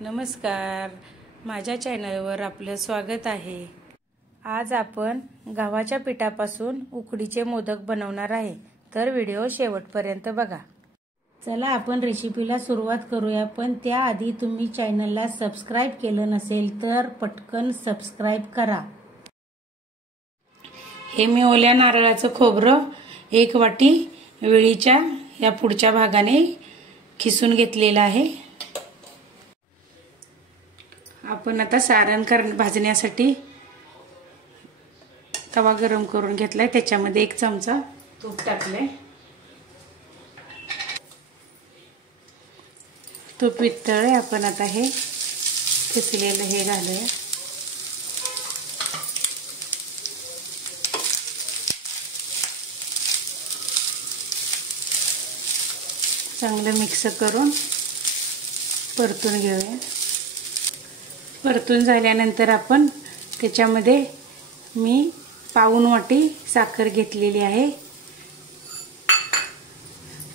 नमस्कार, माझ्या चॅनलवर आपलं स्वागत आहे। आज आपण गव्हाच्या पिठापासून उकडीचे मोदक बनवणार आहे, तर व्हिडिओ शेवटपर्यंत बघा। चला आपण रेसिपीला सुरुवात करूया, पण त्याआधी तुम्ही चॅनलला सबस्क्राइब केलं नसेल तर पटकन सबस्क्राइब करा। हे मी ओल्या नारळाचं खोबरं 1 वाटी वेळीच्या या पुढच्या भागाने खिसून घेतलेलं आहे। आपण आता सारण भाजण्यासाठी तवा गरम करून घेतलाय, त्याच्यामध्ये 1 चमचा तूप टाकले। तूप वितळले, आपण आता हे किसलेलं हे घालूया। चांगलं मिक्स करून परतून घेऊया। परतून झाल्यानंतर आपण त्याच्यामध्ये मी पाऊण वाटी साखर घेतलेली आहे।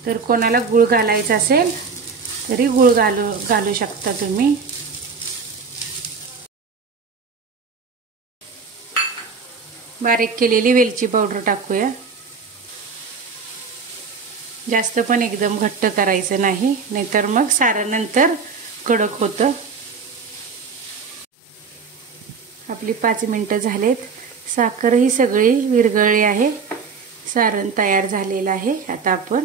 तर कोणाला गूळ घालायचा असेल तरी गूळ घालू शकता तुम्ही। बारीक केलेली वेलची पावडर टाकूया। जास्त पण एकदम घट्ट करायचं नाही, नाहीतर मग सारण नंतर कडक होतं। आपली 5 मिनिटं झालेत, साखर ही सगळी विरघळली आहे, सारण तयार झालेलं आहे। आता आपण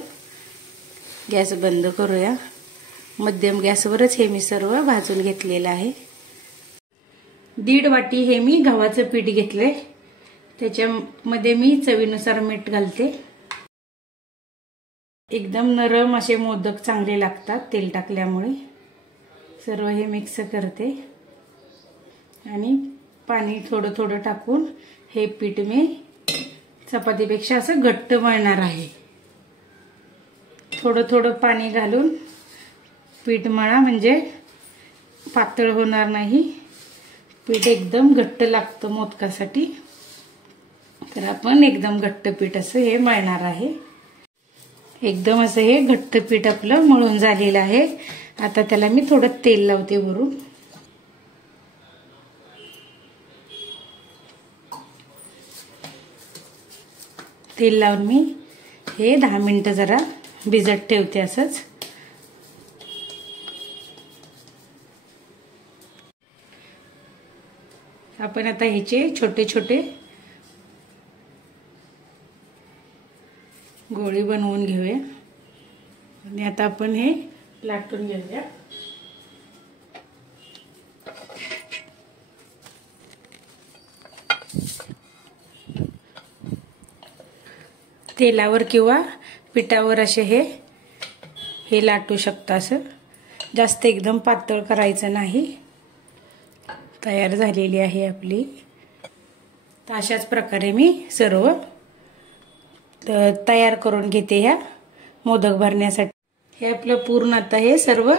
गॅस बंद करूया। मध्यम गॅसवरच हे मी सर्व भाजून घेतलेलं आहे। 1.5 वाटी हे मी गव्हाचं पीठ घेतले, त्याच्यामध्ये मी चवीनुसार मीठ घालते। एकदम नरम असे मोदक चांगले लागतात तेल टाकल्यामुळे। सर्व हे मिक्स करते आणि पाणी थोडं थोडं टाकून हे पीठ मी चपातीपेक्षा असं घट्ट मळणार आहे। थोडं थोडं पाणी घालून पीठ मळा, म्हणजे पातळ होणार नाही। पीठ एकदम घट्ट लागतं मोदकासाठी, तर आपण एकदम घट्ट पीठ असं हे मळणार आहे। एकदम असं हे घट्ट पीठ आपलं मळून झालेलं आहे। आता त्याला मी थोडं तेल लावते वरून। तेल लावून मी हे 10 मिनिटं जरा भिजत ठेवते असंच। आपण आता ह्याचे छोटे छोटे गोळे बनवून घेऊया आणि आता आपण हे लाटून घेऊया। तेलावर किंवा पिठावर असे हे लाटू शकता। असं जास्त एकदम पातळ करायचं नाही। तयार झालेली आहे आपली। तर अशाच प्रकारे मी सर्व तयार करून घेते ह्या मोदक भरण्यासाठी। हे आपलं पूर्ण आता हे सर्व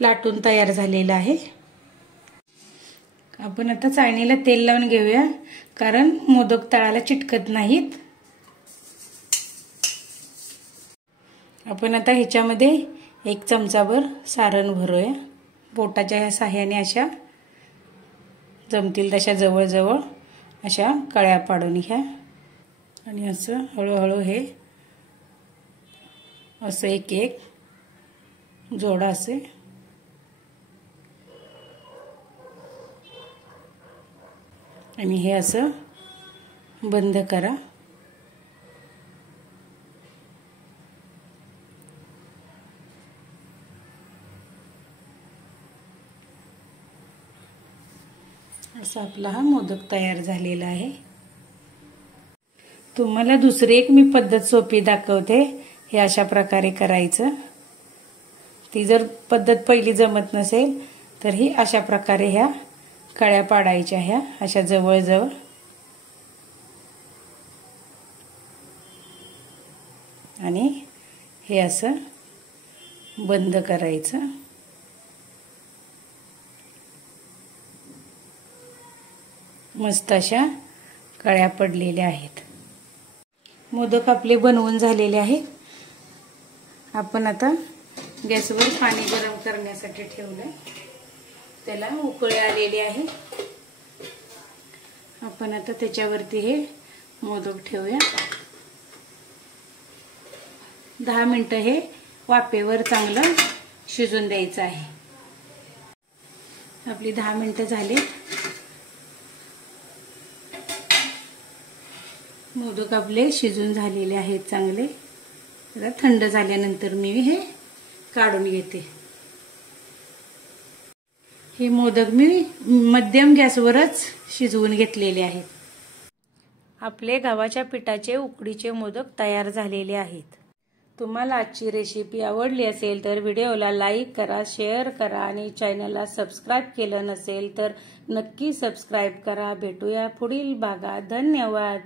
लाटून तयार झालेलं आहे। आपण आता चाळणीला तेल लावून घेऊया, कारण मोदक तळाला चिटकत नाहीत। आपण आता ह्याच्यामध्ये 1 चमचाभर सारण भरूया। बोटाच्या ह्या साह्याने अशा जमतील तशा जवळ अशा कळ्या पाडून घ्या आणि असं हळूहळू हे असं एक जोडा असे आणि हे असं बंद करा। असा आपला हा मोदक तयार झालेला आहे। तुम्हाला दुसरी एक मी पद्धत सोपी दाखवते, हे अशा प्रकारे करायचं। ती जर पद्धत पहिली जमत नसेल तर ही अशा प्रकारे ह्या कळ्या पाडायच्या, ह्या अशा जवळ आणि हे असं बंद करायचं। मस्त अशा कळ्या पडलेल्या आहेत। मोदक आपले बनवून झालेले आहेत। आपण आता गॅसवर पाणी गरम करण्यासाठी ठेवलंय। त्याला उकळी आलेली आहे. आपण आता त्याच्यावरती हे मोदक ठेवूया. 10 मिनिटं हे वाफेवर चांगलं शिजून द्यायचं आहे. आपली 10 मिनिटं झाली. मोदक आपले शिजून झालेले आहेत चांगले. आता थंड झाल्यानंतर मी हे काढून घेते. हे मोदक मी मध्यम गॅसवरच शिजवून घेतलेले आहेत. आपले गव्हाच्या पिठाचे उकडीचे मोदक तयार झालेले आहेत. तुम्हाला आजची रेसिपी आवडली असेल तर व्हिडिओला लाईक करा, शेअर करा आणि चॅनलला सबस्क्राईब केलं नसेल तर नक्की सबस्क्राईब करा. भेटूया पुढील भागात. धन्यवाद.